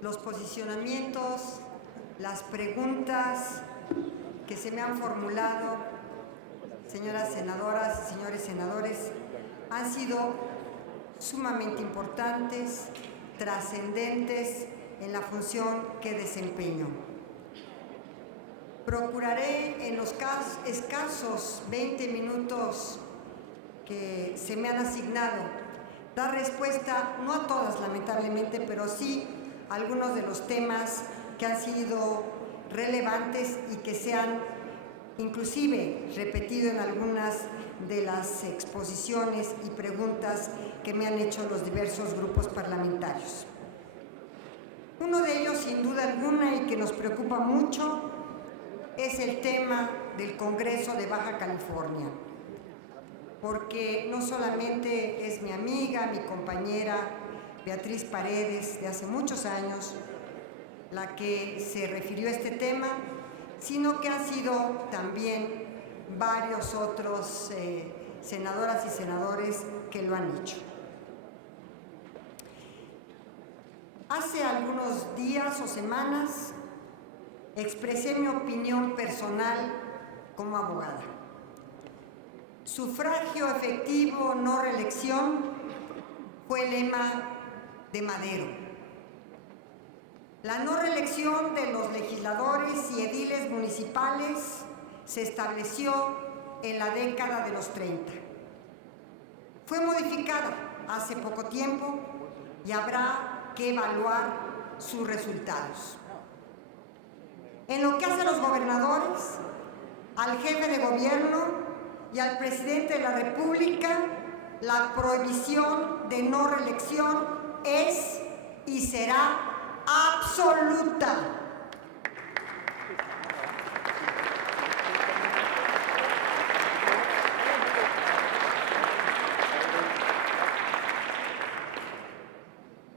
los posicionamientos, las preguntas que se me han formulado, señoras senadoras y señores senadores, han sido sumamente importantes, trascendentes en la función que desempeño. Procuraré en los escasos 20 minutos que se me han asignado dar respuesta, no a todas lamentablemente, pero sí a algunos de los temas que han sido relevantes y que se han inclusive repetido en algunas de las exposiciones y preguntas que me han hecho los diversos grupos parlamentarios. Uno de ellos, sin duda alguna, y que nos preocupa mucho, es el tema del Congreso de Baja California, porque no solamente es mi amiga, mi compañera Beatriz Paredes, de hace muchos años, la que se refirió a este tema, sino que han sido también varios otros senadoras y senadores que lo han hecho. Hace algunos días o semanas expresé mi opinión personal como abogada. Sufragio efectivo, no reelección, fue el lema de Madero. La no reelección de los legisladores y ediles municipales se estableció en la década de los 30. Fue modificada hace poco tiempo y habrá que evaluar sus resultados. En lo que hace a los gobernadores, al jefe de gobierno y al presidente de la República, la prohibición de no reelección es y será absoluta.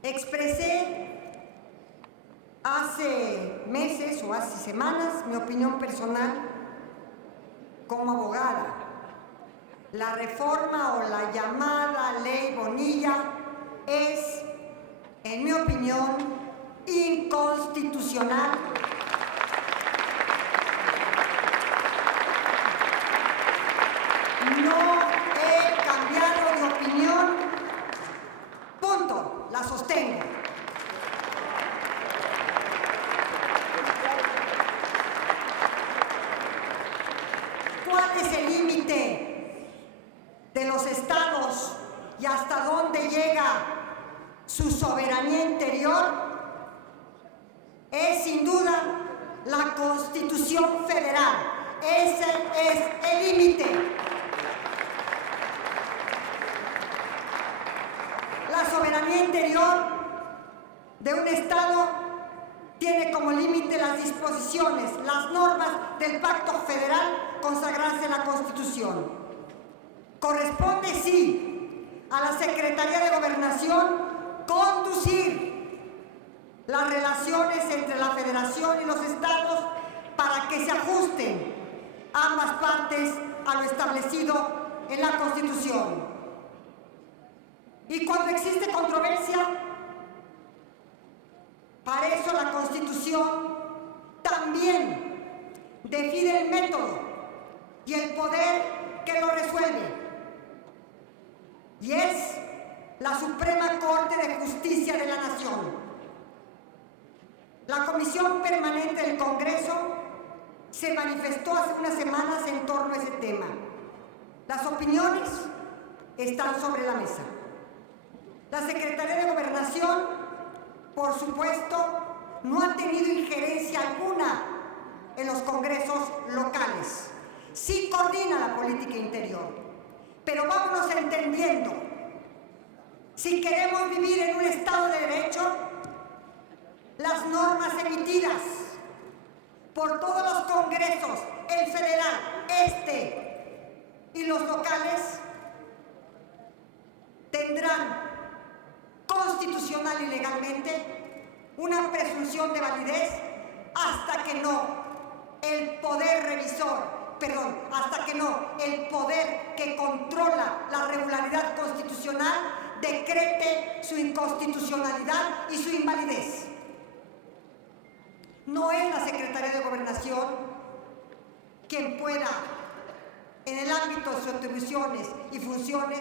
Expresé hace meses o hace semanas mi opinión personal como abogada. La reforma o la llamada Ley Bonilla es, en mi opinión, inconstitucional. No he cambiado de opinión. Punto. La sostengo. ¿Cuál es el límite de los estados y hasta dónde llega su soberanía interior? Es sin duda la Constitución Federal. Ese es el límite. La soberanía interior de un estado tiene como límite las disposiciones, las normas del Pacto Federal consagradas en la Constitución. Corresponde, sí, a la Secretaría de Gobernación conducir las relaciones entre la Federación y los estados para que se ajusten ambas partes a lo establecido en la Constitución. Y cuando existe controversia, para eso la Constitución también define el método y el poder que lo resuelve. Y es la Suprema Corte de Justicia de la Nación. La Comisión Permanente del Congreso se manifestó hace unas semanas en torno a ese tema. Las opiniones están sobre la mesa. La Secretaría de Gobernación, por supuesto, no ha tenido injerencia alguna en los congresos locales. Sí coordina la política interior, pero vámonos entendiendo. Si queremos vivir en un Estado de Derecho, las normas emitidas por todos los congresos, el federal, y los locales, tendrán constitucional y legalmente una presunción de validez hasta que no el poder el poder que controla la regularidad constitucional decrete su inconstitucionalidad y su invalidez. No es la Secretaría de Gobernación quien pueda, en el ámbito de sus atribuciones y funciones,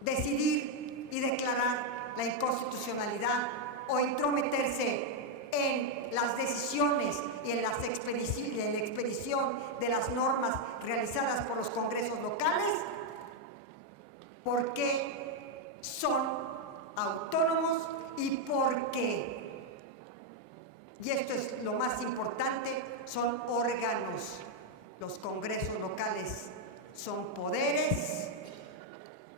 decidir y declarar la inconstitucionalidad o intrometerse en las decisiones y en la expedición de las normas realizadas por los congresos locales, porque son autónomos y porque, y esto es lo más importante, son órganos. Los congresos locales son poderes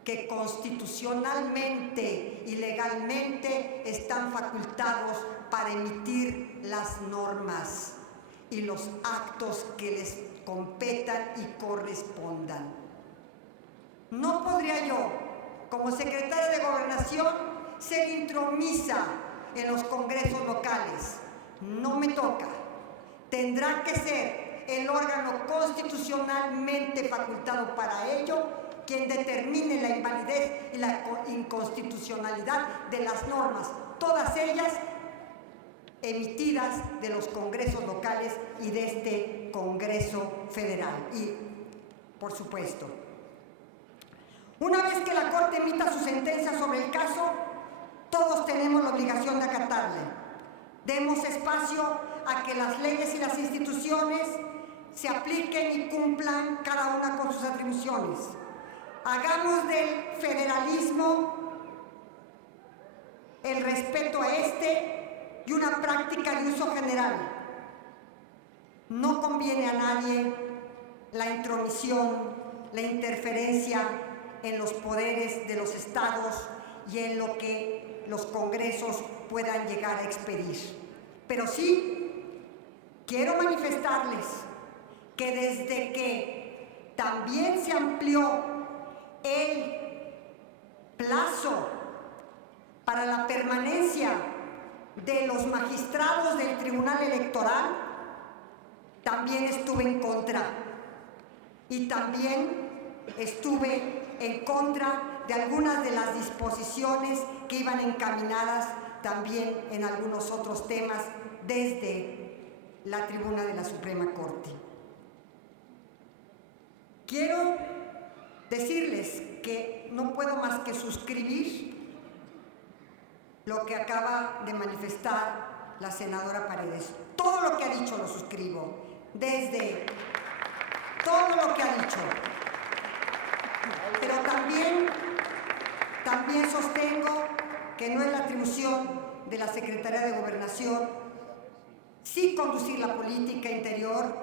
que constitucionalmente y legalmente están facultados para emitir las normas y los actos que les competan y correspondan. No podría yo, como secretaria de Gobernación, ser intromisa en los congresos locales. No me toca. Tendrá que ser el órgano constitucionalmente facultado para ello quien determine la invalidez y la inconstitucionalidad de las normas, todas ellas emitidas de los congresos locales y de este Congreso Federal. Y, por supuesto, una vez que la Corte emita su sentencia sobre el caso, todos tenemos la obligación de acatarle. Demos espacio a que las leyes y las instituciones se apliquen y cumplan cada una con sus atribuciones. Hagamos del federalismo el respeto a este y una práctica de uso general. No conviene a nadie la intromisión, la interferencia en los poderes de los estados y en lo que los congresos puedan llegar a expedir. Pero sí quiero manifestarles que desde que también se amplió el plazo para la permanencia de los magistrados del Tribunal Electoral, también estuve en contra. Y también estuve en contra de algunas de las disposiciones que iban encaminadas también en algunos otros temas desde la tribuna de la Suprema Corte. Quiero decirles que no puedo más que suscribir lo que acaba de manifestar la senadora Paredes. Todo lo que ha dicho lo suscribo, desde todo lo que ha dicho. Pero también sostengo que no es la atribución de la Secretaría de Gobernación sí conducir la política interior,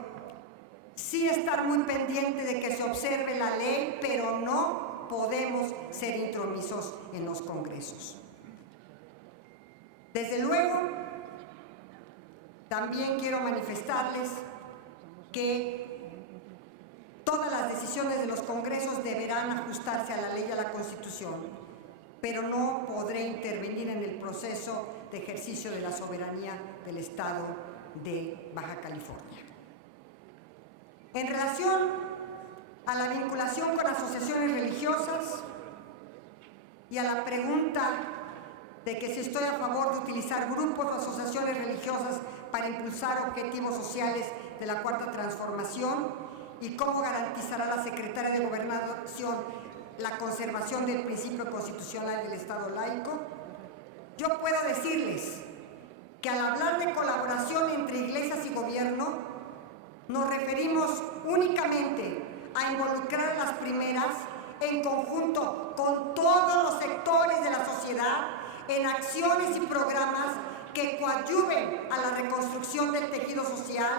sí estar muy pendiente de que se observe la ley, pero no podemos ser intromisos en los congresos. Desde luego, también quiero manifestarles que todas las decisiones de los congresos deberán ajustarse a la ley y a la Constitución, pero no podré intervenir en el proceso de ejercicio de la soberanía del Estado de Baja California. En relación a la vinculación con asociaciones religiosas y a la pregunta de que si estoy a favor de utilizar grupos o asociaciones religiosas para impulsar objetivos sociales de la Cuarta Transformación y cómo garantizará la Secretaría de Gobernación la conservación del principio constitucional del Estado laico, yo puedo decirles que al hablar de colaboración entre iglesias y gobierno, nos referimos únicamente a involucrar a las primeras en conjunto con todos los sectores de la sociedad en acciones y programas que coadyuven a la reconstrucción del tejido social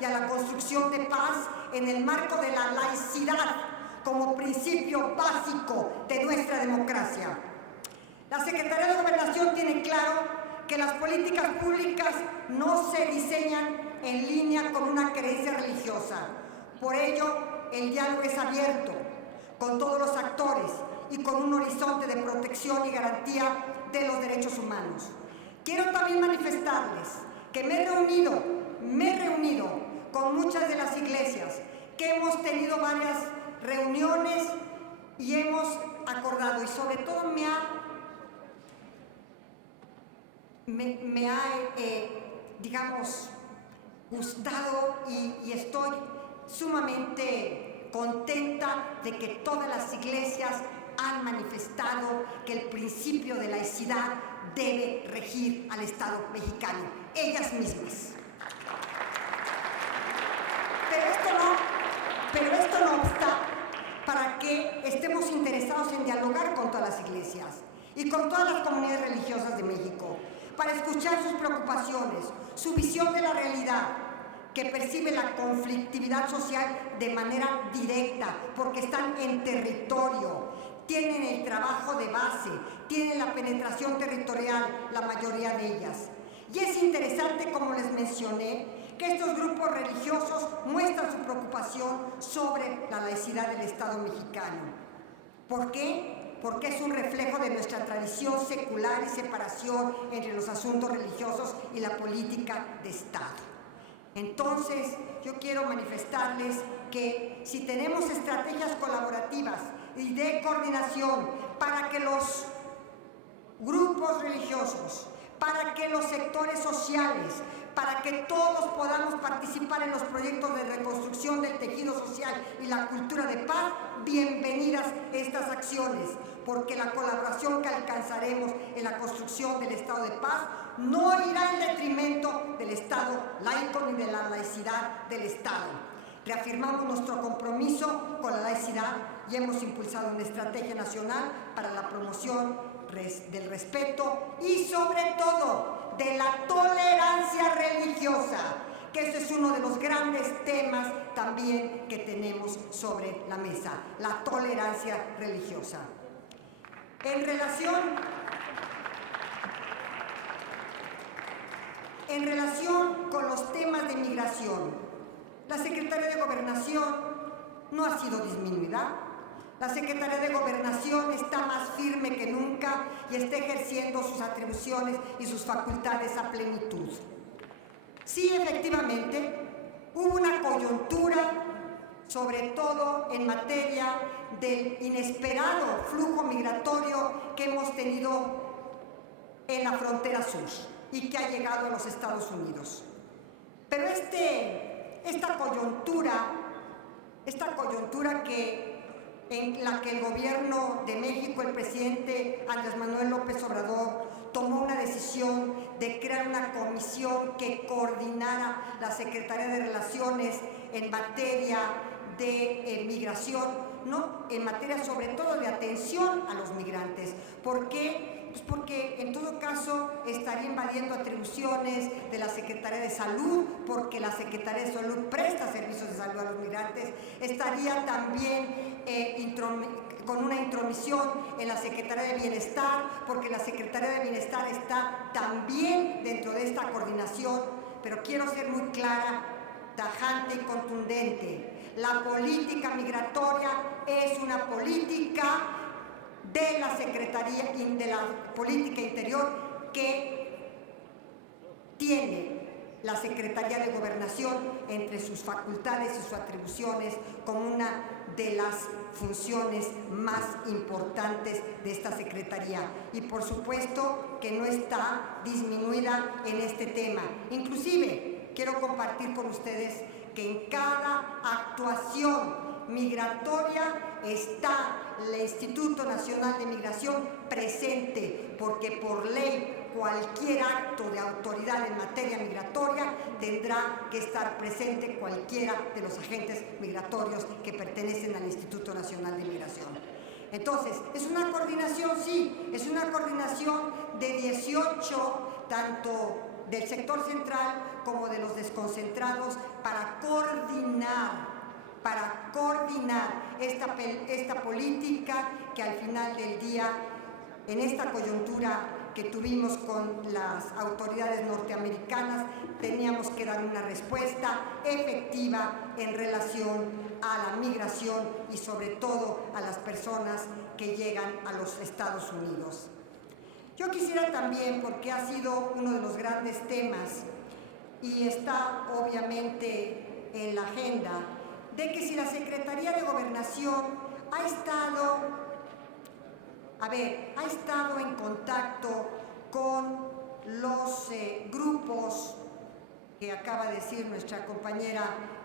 y a la construcción de paz en el marco de la laicidad como principio básico de nuestra democracia. La Secretaría de Gobernación tiene claro que las políticas públicas no se diseñan en línea con una creencia religiosa. Por ello, el diálogo es abierto con todos los actores y con un horizonte de protección y garantía de los derechos humanos. Quiero también manifestarles que me he reunido con muchas de las iglesias, que hemos tenido varias reuniones y hemos acordado, y sobre todo me ha digamos, gustado y estoy sumamente contenta de que todas las iglesias han manifestado que el principio de laicidad debe regir al Estado mexicano, ellas mismas. Pero esto no obsta para que estemos interesados en dialogar con todas las iglesias y con todas las comunidades religiosas de México, para escuchar sus preocupaciones, su visión de la realidad, que percibe la conflictividad social de manera directa, porque están en territorio, tienen el trabajo de base, tienen la penetración territorial, la mayoría de ellas. Y es interesante, como les mencioné, que estos grupos religiosos muestran su preocupación sobre la laicidad del Estado mexicano. ¿Por qué? Porque es un reflejo de nuestra tradición secular y separación entre los asuntos religiosos y la política de Estado. Entonces, yo quiero manifestarles que si tenemos estrategias colaborativas y de coordinación para que los grupos religiosos, para que los sectores sociales, para que todos podamos participar en los proyectos de reconstrucción del tejido social y la cultura de paz, bienvenidas estas acciones, porque la colaboración que alcanzaremos en la construcción del estado de paz no irá en detrimento del Estado laico ni de la laicidad del Estado. Reafirmamos nuestro compromiso con la laicidad y hemos impulsado una estrategia nacional para la promoción del respeto y sobre todo de la tolerancia religiosa, que ese es uno de los grandes temas también que tenemos sobre la mesa, la tolerancia religiosa. En relación con los temas de migración, la Secretaría de Gobernación no ha sido disminuida. La Secretaría de Gobernación está más firme que nunca y está ejerciendo sus atribuciones y sus facultades a plenitud. Sí, efectivamente, hubo una coyuntura, sobre todo en materia del inesperado flujo migratorio que hemos tenido en la frontera sur y que ha llegado a los Estados Unidos. Pero esta coyuntura en la que el gobierno de México, el presidente Andrés Manuel López Obrador, tomó una decisión de crear una comisión que coordinara la Secretaría de Relaciones en materia de migración, ¿no? En materia sobre todo de atención a los migrantes. ¿Por qué? Pues porque en todo caso estaría invadiendo atribuciones de la Secretaría de Salud, porque la Secretaría de Salud presta servicios de salud a los migrantes, estaría también con una intromisión en la Secretaría de Bienestar, porque la Secretaría de Bienestar está también dentro de esta coordinación, pero quiero ser muy clara, tajante y contundente. La política migratoria es una política de la Secretaría de la Política Interior que tiene la Secretaría de Gobernación entre sus facultades y sus atribuciones como una de las funciones más importantes de esta Secretaría. Y por supuesto que no está disminuida en este tema. Inclusive, quiero compartir con ustedes que en cada actuación migratoria está el Instituto Nacional de Migración presente, porque por ley cualquier acto de autoridad en materia migratoria tendrá que estar presente cualquiera de los agentes migratorios que pertenecen al Instituto Nacional de Migración. Entonces, es una coordinación, sí, es una coordinación de 18, tanto del sector central como de los desconcentrados, para coordinar esta política que al final del día, en esta coyuntura que tuvimos con las autoridades norteamericanas, teníamos que dar una respuesta efectiva en relación a la migración y sobre todo a las personas que llegan a los Estados Unidos. Yo quisiera también, porque ha sido uno de los grandes temas y está obviamente en la agenda, de que si la Secretaría de Gobernación ha estado en contacto con los grupos que acaba de decir nuestra compañera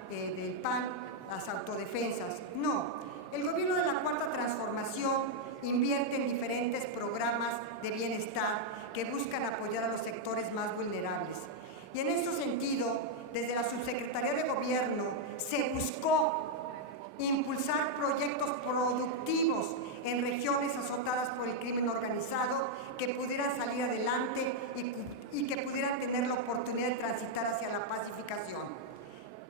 del PAN, las autodefensas. No, el gobierno de la Cuarta Transformación invierte en diferentes programas de bienestar que buscan apoyar a los sectores más vulnerables. Y en este sentido, desde la Subsecretaría de Gobierno se buscó impulsar proyectos productivos en regiones azotadas por el crimen organizado que pudieran salir adelante y que pudieran tener la oportunidad de transitar hacia la pacificación.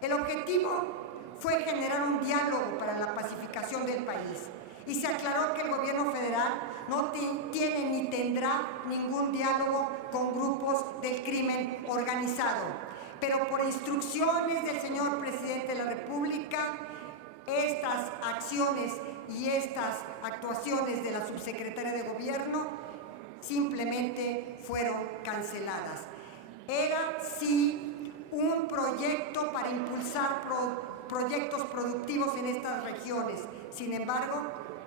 El objetivo fue generar un diálogo para la pacificación del país y se aclaró que el gobierno federal no tiene ni tendrá ningún diálogo con grupos del crimen organizado, pero por instrucciones del señor presidente de la República, estas acciones y estas actuaciones de la subsecretaria de Gobierno simplemente fueron canceladas. Era sí un proyecto para impulsar proyectos productivos en estas regiones. Sin embargo,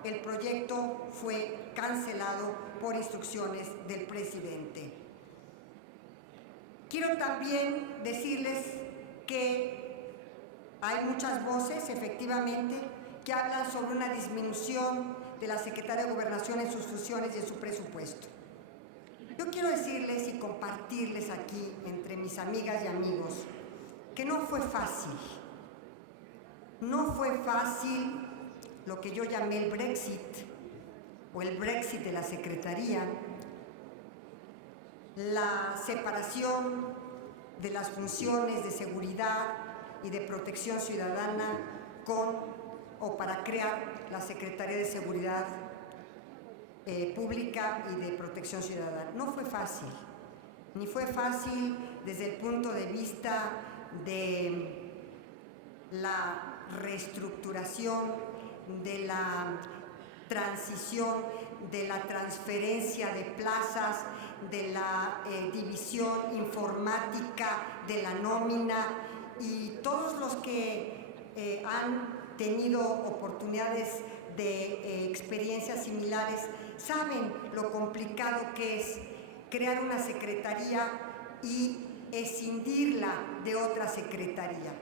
el proyecto fue cancelado por instrucciones del presidente. Quiero también decirles que hay muchas voces, efectivamente, que hablan sobre una disminución de la Secretaría de Gobernación en sus funciones y en su presupuesto. Yo quiero decirles y compartirles aquí, entre mis amigas y amigos, que no fue fácil. No fue fácil lo que yo llamé el Brexit, o el Brexit de la Secretaría, la separación de las funciones de seguridad y de protección ciudadana para crear la Secretaría de Seguridad Pública y de Protección Ciudadana. No fue fácil, ni fue fácil desde el punto de vista de la reestructuración, de la transición, de la transferencia de plazas, de la división informática, de la nómina, y todos los que han tenido oportunidades de experiencias similares saben lo complicado que es crear una secretaría y escindirla de otra secretaría.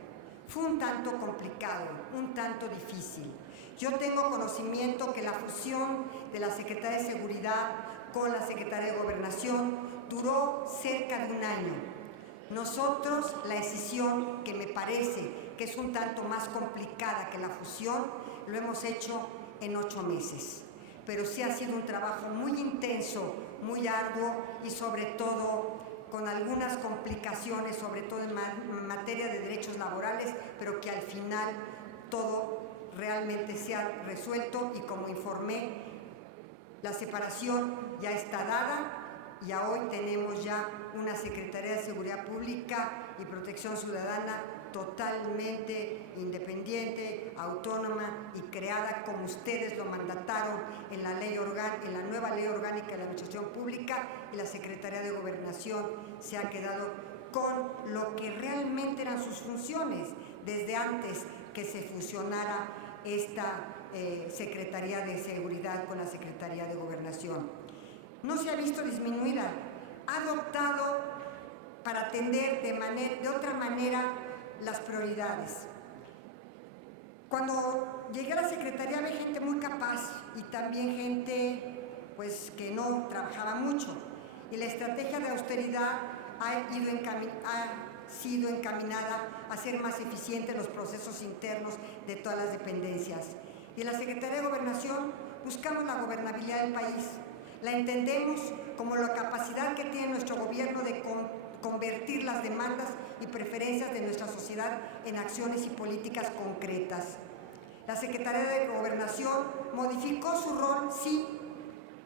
Fue un tanto complicado, un tanto difícil. Yo tengo conocimiento que la fusión de la Secretaría de Seguridad con la Secretaría de Gobernación duró cerca de un año. Nosotros, la decisión que me parece que es un tanto más complicada que la fusión, lo hemos hecho en 8 meses. Pero sí ha sido un trabajo muy intenso, muy arduo y sobre todo con algunas complicaciones, sobre todo en materia de derechos laborales, pero que al final todo realmente se ha resuelto y, como informé, la separación ya está dada y ya hoy tenemos ya una Secretaría de Seguridad Pública y Protección Ciudadana totalmente independiente, autónoma y creada como ustedes lo mandataron en la nueva Ley Orgánica de la Administración Pública, y la Secretaría de Gobernación se ha quedado con lo que realmente eran sus funciones desde antes que se fusionara esta Secretaría de Seguridad con la Secretaría de Gobernación. No se ha visto disminuida, ha adoptado para atender de otra manera las prioridades. Cuando llegué a la Secretaría había gente muy capaz y también gente pues que no trabajaba mucho, y la estrategia de austeridad ha sido encaminada a ser más eficiente los procesos internos de todas las dependencias. Y en la Secretaría de Gobernación buscamos la gobernabilidad del país. La entendemos como la capacidad que tiene nuestro gobierno de convertir las demandas y preferencias de nuestra sociedad en acciones y políticas concretas. La Secretaría de Gobernación modificó su rol, sí,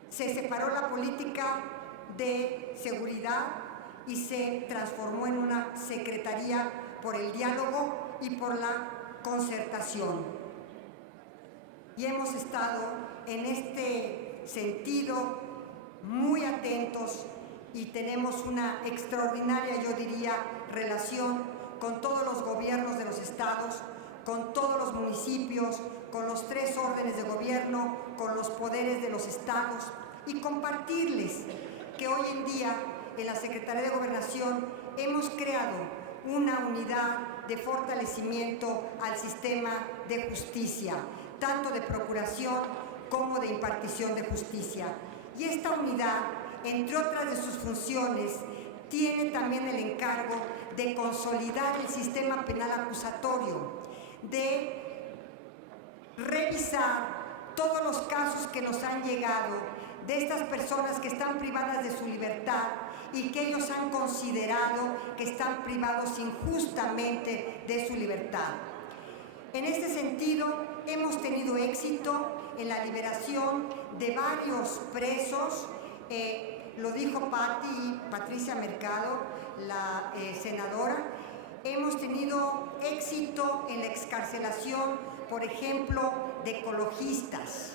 se separó la política de seguridad y se transformó en una secretaría por el diálogo y por la concertación. Y hemos estado en este sentido muy atentos y tenemos una extraordinaria, yo diría, relación con todos los gobiernos de los estados, con todos los municipios, con los 3 órdenes de gobierno, con los poderes de los estados, y compartirles que hoy en día en la Secretaría de Gobernación hemos creado una unidad de fortalecimiento al sistema de justicia, tanto de procuración como de impartición de justicia. Y esta unidad, entre otras de sus funciones, tiene también el encargo de consolidar el sistema penal acusatorio, de revisar todos los casos que nos han llegado de estas personas que están privadas de su libertad y que ellos han considerado que están privados injustamente de su libertad. En este sentido, hemos tenido éxito en la liberación de varios presos, lo dijo Patricia Mercado, la senadora. Hemos tenido éxito en la excarcelación, por ejemplo, de ecologistas.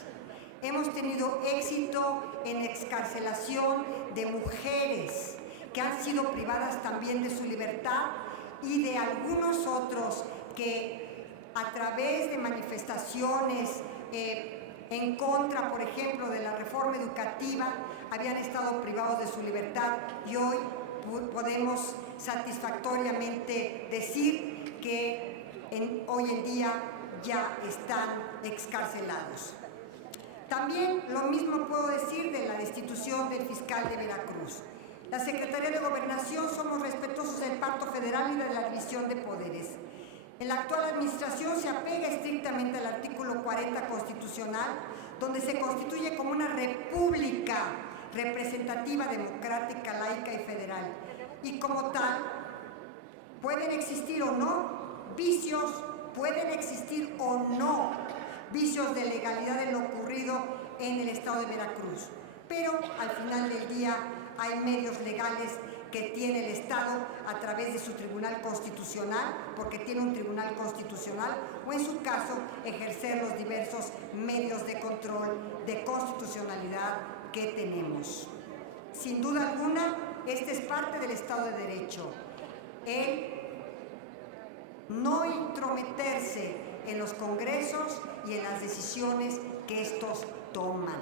Hemos tenido éxito en la excarcelación de mujeres que han sido privadas también de su libertad y de algunos otros que a través de manifestaciones en contra, por ejemplo, de la reforma educativa, habían estado privados de su libertad y hoy podemos satisfactoriamente decir que hoy en día ya están excarcelados. También lo mismo puedo decir de la destitución del fiscal de Veracruz. La Secretaría de Gobernación somos respetuosos del Pacto Federal y de la división de poderes. En la actual administración se apega estrictamente al artículo 40 constitucional, donde se constituye como una república representativa, democrática, laica y federal. Y como tal, pueden existir o no vicios, pueden existir o no vicios de legalidad en lo ocurrido en el estado de Veracruz. Pero al final del día hay medios legales que tiene el Estado a través de su Tribunal Constitucional, porque tiene un Tribunal Constitucional, o en su caso, ejercer los diversos medios de control de constitucionalidad que tenemos. Sin duda alguna, este es parte del Estado de Derecho. El no intrometerse en los congresos y en las decisiones que estos toman.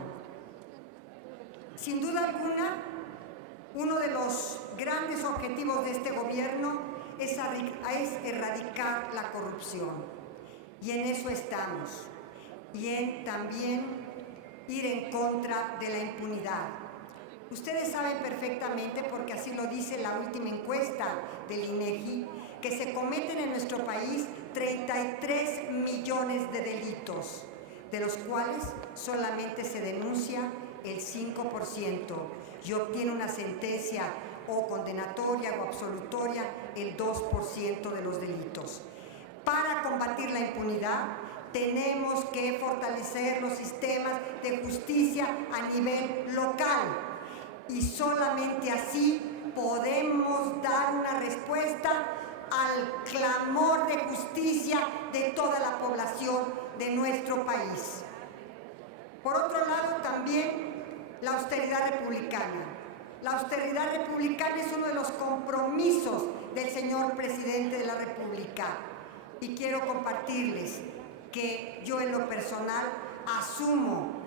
Sin duda alguna, uno de los grandes objetivos de este gobierno es erradicar la corrupción. Y en eso estamos. Y en también ir en contra de la impunidad. Ustedes saben perfectamente, porque así lo dice la última encuesta del INEGI, que se cometen en nuestro país 33 millones de delitos, de los cuales solamente se denuncia el 5% y obtiene una sentencia o condenatoria o absolutoria el 2% de los delitos. Para combatir la impunidad, tenemos que fortalecer los sistemas de justicia a nivel local y solamente así podemos dar una respuesta al clamor de justicia de toda la población de nuestro país. Por otro lado, también la austeridad republicana. La austeridad republicana es uno de los compromisos del señor presidente de la República y quiero compartirles que yo en lo personal asumo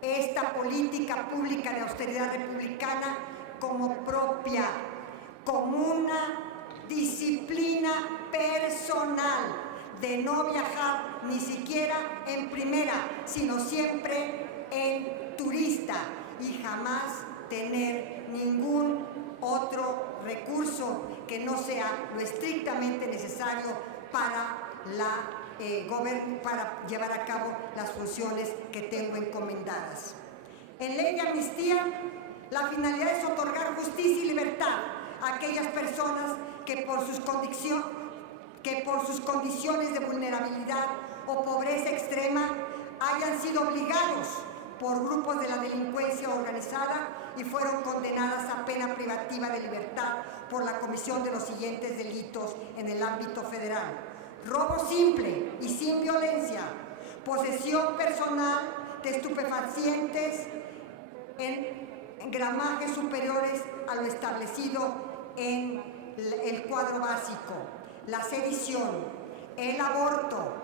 esta política pública de austeridad republicana como propia, como una disciplina personal de no viajar ni siquiera en primera, sino siempre en turista y jamás tener ningún otro recurso que no sea lo estrictamente necesario para llevar a cabo las funciones que tengo encomendadas. En ley de amnistía, la finalidad es otorgar justicia y libertad a aquellas personas que por sus condiciones de vulnerabilidad o pobreza extrema hayan sido obligados por grupos de la delincuencia organizada y fueron condenadas a pena privativa de libertad por la comisión de los siguientes delitos en el ámbito federal: robo simple y sin violencia, posesión personal de estupefacientes en gramajes superiores a lo establecido en el cuadro básico, la sedición, el aborto,